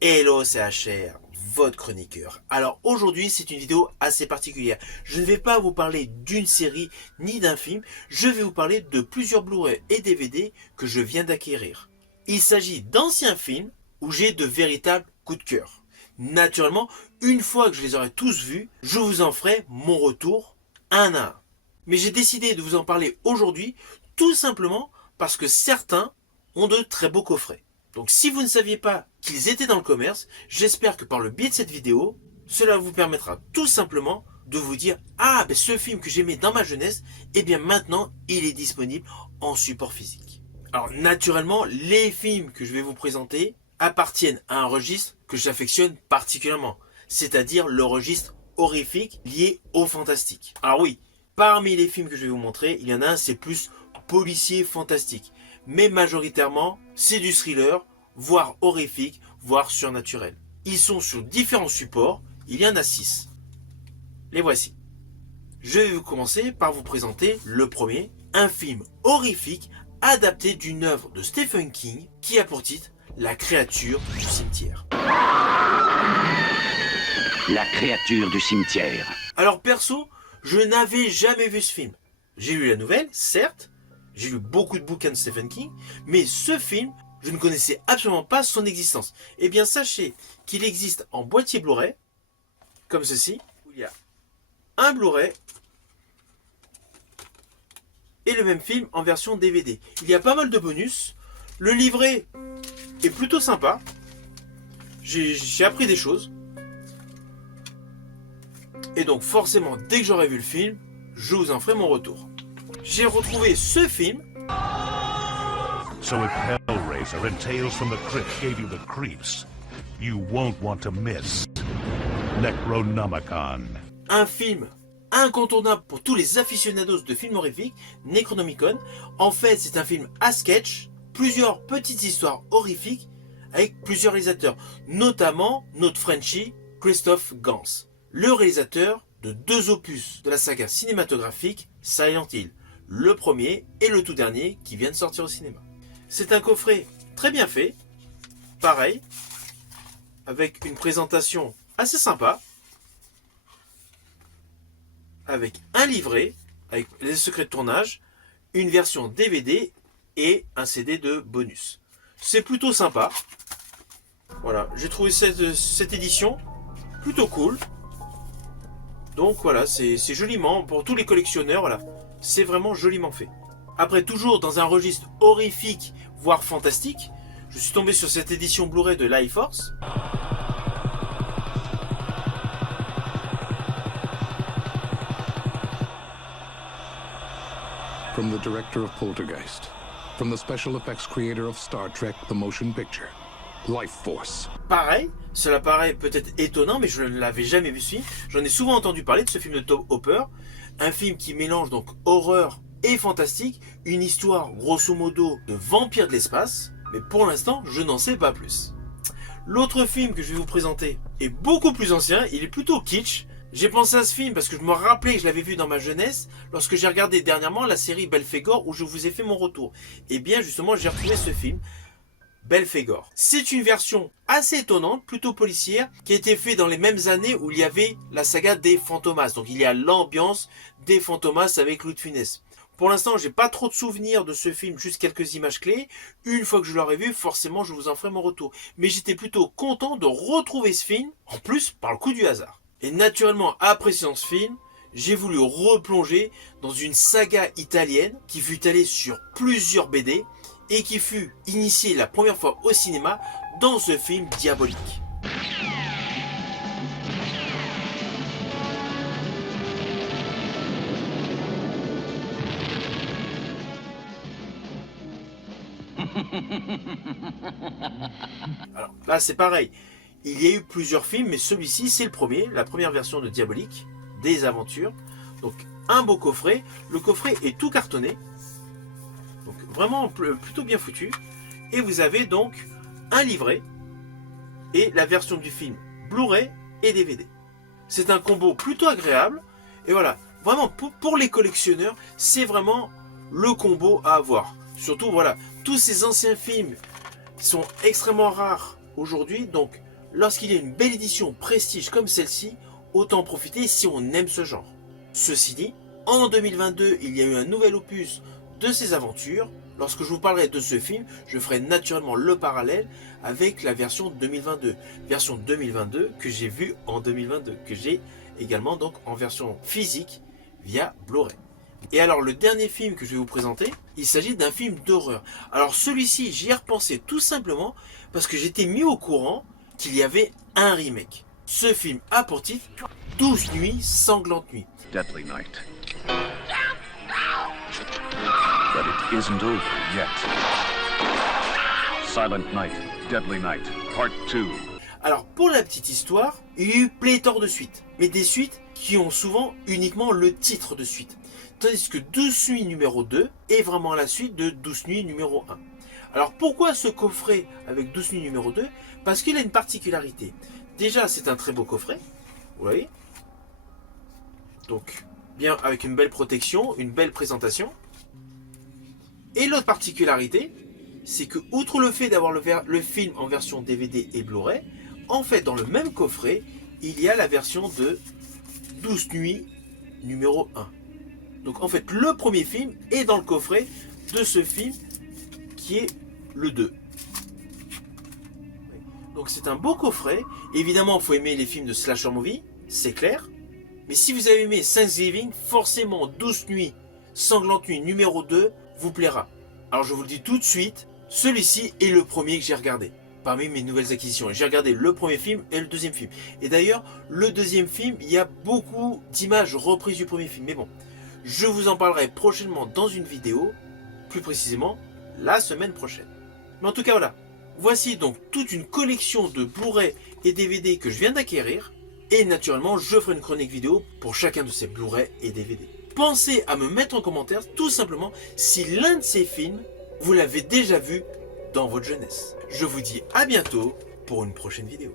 Hello, c'est HR, votre chroniqueur. Alors aujourd'hui, c'est une vidéo assez particulière. Je ne vais pas vous parler d'une série ni d'un film, je vais vous parler de plusieurs Blu-ray et DVD que je viens d'acquérir. Il s'agit d'anciens films où j'ai de véritables coups de cœur. Naturellement, une fois que je les aurai tous vus, je vous en ferai mon retour un à un. Mais j'ai décidé de vous en parler aujourd'hui tout simplement parce que certains ont de très beaux coffrets. Donc si vous ne saviez pas qu'ils étaient dans le commerce, j'espère que par le biais de cette vidéo, cela vous permettra tout simplement de vous dire « Ah, ben ce film que j'aimais dans ma jeunesse, eh bien maintenant, il est disponible en support physique. » Alors naturellement, les films que je vais vous présenter appartiennent à un registre que j'affectionne particulièrement, c'est-à-dire le registre horrifique lié au fantastique. Alors oui, parmi les films que je vais vous montrer, il y en a un, c'est plus policier fantastique. Mais majoritairement, c'est du thriller, voire horrifique, voire surnaturel. Ils sont sur différents supports, il y en a 6. Les voici. Je vais commencer par vous présenter le premier, un film horrifique adapté d'une œuvre de Stephen King qui a pour titre La créature du cimetière. La créature du cimetière. Alors perso, je n'avais jamais vu ce film. J'ai lu la nouvelle, certes, j'ai lu beaucoup de bouquins de Stephen King, mais ce film, je ne connaissais absolument pas son existence. Eh bien sachez qu'il existe en boîtier Blu-ray, comme ceci, où il y a un Blu-ray et le même film en version DVD. Il y a pas mal de bonus, le livret est plutôt sympa, j'ai appris des choses, et donc forcément dès que j'aurai vu le film, je vous en ferai mon retour. J'ai retrouvé ce film. So if Hellraiser and Tales from the Crypt gave you the creeps, you won't want to miss Necronomicon. Un film incontournable pour tous les aficionados de films horrifiques, Necronomicon. En fait, c'est un film à sketch, plusieurs petites histoires horrifiques avec plusieurs réalisateurs, notamment notre Frenchie Christophe Gans, le réalisateur de 2 opus de la saga cinématographique Silent Hill, le premier et le tout dernier qui vient de sortir au cinéma. C'est un coffret très bien fait, pareil, avec une présentation assez sympa, avec un livret, avec les secrets de tournage, une version DVD et un CD de bonus. C'est plutôt sympa. Voilà, j'ai trouvé cette édition plutôt cool. Donc voilà, c'est joliment, pour tous les collectionneurs, voilà, c'est vraiment joliment fait. Après, toujours dans un registre horrifique, voire fantastique, je suis tombé sur cette édition Blu-ray de Life Force. From the director of Poltergeist, from the special effects creator of Star Trek, the motion picture, Life Force. Pareil, cela paraît peut-être étonnant, mais je ne l'avais jamais vu ce film. J'en ai souvent entendu parler de ce film de Tobe Hooper, un film qui mélange donc horreur et fantastique, une histoire grosso modo de vampire de l'espace, mais pour l'instant, je n'en sais pas plus. L'autre film que je vais vous présenter est beaucoup plus ancien, il est plutôt kitsch. J'ai pensé à ce film parce que je me rappelais que je l'avais vu dans ma jeunesse lorsque j'ai regardé dernièrement la série Belphégor où je vous ai fait mon retour. Et bien justement, j'ai retrouvé ce film, Belphégor. C'est une version assez étonnante, plutôt policière, qui a été faite dans les mêmes années où il y avait la saga des Fantomas. Donc il y a l'ambiance des Fantomas avec Louis de Funès. Pour l'instant, j'ai pas trop de souvenirs de ce film, juste quelques images clés. Une fois que je l'aurai vu, forcément, je vous en ferai mon retour. Mais j'étais plutôt content de retrouver ce film, en plus, par le coup du hasard. Et naturellement, appréciant ce film, j'ai voulu replonger dans une saga italienne qui fut allée sur plusieurs BD et qui fut initiée la première fois au cinéma dans ce film diabolique. Alors là c'est pareil, il y a eu plusieurs films mais celui-ci c'est le premier, la première version de Diabolique, des aventures. Donc un beau coffret, le coffret est tout cartonné, donc vraiment plutôt bien foutu. Et vous avez donc un livret et la version du film Blu-ray et DVD. C'est un combo plutôt agréable et voilà, vraiment pour les collectionneurs c'est vraiment le combo à avoir. Surtout voilà, tous ces anciens films sont extrêmement rares aujourd'hui, donc lorsqu'il y a une belle édition prestige comme celle-ci, autant en profiter si on aime ce genre. Ceci dit, en 2022, il y a eu un nouvel opus de ces aventures. Lorsque je vous parlerai de ce film, je ferai naturellement le parallèle avec la version 2022. Version 2022 que j'ai vue en 2022, que j'ai également donc en version physique via Blu-ray. Et alors le dernier film que je vais vous présenter, il s'agit d'un film d'horreur. Alors celui-ci, j'y ai repensé tout simplement parce que j'étais mis au courant qu'il y avait un remake. Ce film a pour titre 12 nuits, sanglantes nuits. Deadly Night. But it isn't over yet. Silent Night, Deadly Night, Part 2. Alors pour la petite histoire, il y a eu pléthore de suites, mais des suites qui ont souvent uniquement le titre de suite. Tandis que 12 nuits numéro 2 est vraiment la suite de 12 nuits numéro 1. Alors pourquoi ce coffret avec 12 nuits numéro 2? Parce qu'il a une particularité. Déjà c'est un très beau coffret, vous voyez. Donc bien avec une belle protection, une belle présentation. Et l'autre particularité, c'est que outre le fait d'avoir le film en version DVD et Blu-ray, en fait dans le même coffret, il y a la version de 12 nuits numéro 1. Donc en fait le premier film est dans le coffret de ce film qui est le 2. Donc c'est un beau coffret. Évidemment il faut aimer les films de slasher movie, c'est clair. Mais si vous avez aimé Thanksgiving, forcément 12 nuits sanglantes nuits numéro 2 vous plaira. Alors je vous le dis tout de suite, celui-ci est le premier que j'ai regardé parmi mes nouvelles acquisitions. J'ai regardé le premier film et le deuxième film. Et d'ailleurs, le deuxième film, il y a beaucoup d'images reprises du premier film. Mais bon, je vous en parlerai prochainement dans une vidéo, plus précisément la semaine prochaine. Mais en tout cas, voilà. Voici donc toute une collection de Blu-ray et DVD que je viens d'acquérir. Et naturellement, je ferai une chronique vidéo pour chacun de ces Blu-ray et DVD. Pensez à me mettre en commentaire tout simplement si l'un de ces films, vous l'avez déjà vu dans votre jeunesse. Je vous dis à bientôt pour une prochaine vidéo.